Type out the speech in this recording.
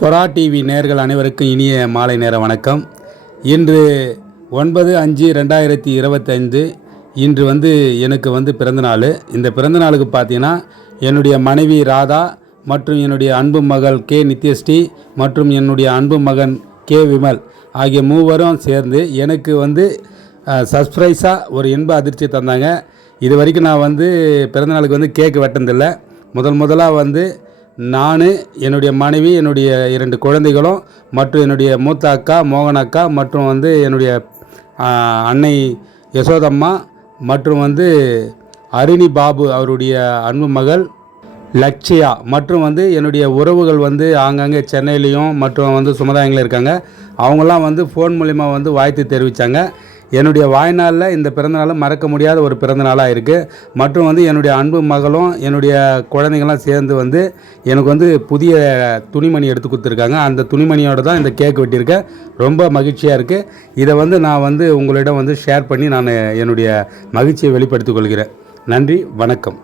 பொரா TV நேயர்கள் அனைவருக்கும் இனிய மாலை நேர வணக்கம். இன்று 9/5/2025 இன்று எனக்கு பிறந்தநாள். இந்த பிறந்தநாளுக்கு பார்த்தீங்கன்னா என்னுடைய மனைவி ராதா மற்றும் என்னுடைய அன்பு மகள் கே நித்யஸ்ரீ மற்றும் என்னுடைய அன்பு மகன் கே விமல் ஆகிய மூவரும் சேர்ந்து எனக்கு சர்ப்ரைஸாக ஒரு இன்ப அதிர்ச்சி தந்தாங்க. இது வரைக்கும் நான் பிறந்தநாளுக்கு கேக்கு வெட்டினதில்லை. முதலாக நான், என்னுடைய மனைவி, என்னுடைய 2 குழந்தைகளும் மற்றும் என்னுடைய மூத்த அக்கா மோகன் அக்கா மற்றும் என்னுடைய அன்னை யசோதம்மா மற்றும் அரிணி பாபு அவருடைய அன்பு மகள் லக்ஷயா மற்றும் என்னுடைய உறவுகள் ஆங்காங்கே சென்னையிலையும் மற்றும் சுமதாயங்களில் இருக்காங்க. அவங்களாம் ஃபோன் மூலிமா வாழ்த்து தெரிவித்தாங்க. என்னுடைய வாழ்நாளில் இந்த பிறந்தநாள் மறக்க முடியாத ஒரு பிறந்தநாளாக இருக்குது. மற்றும் என்னுடைய அன்பு மகளும் என்னுடைய குழந்தைங்களாம் சேர்ந்து எனக்கு புதிய துணிமணி எடுத்து கொடுத்துருக்காங்க. அந்த துணிமணியோடு தான் இந்த கேக் வெட்டியிருக்கேன். ரொம்ப மகிழ்ச்சியாக இருக்குது. இதை நான் உங்களிடம் ஷேர் பண்ணி நான் என்னுடைய மகிழ்ச்சியை வெளிப்படுத்திக் கொள்கிறேன். நன்றி, வணக்கம்.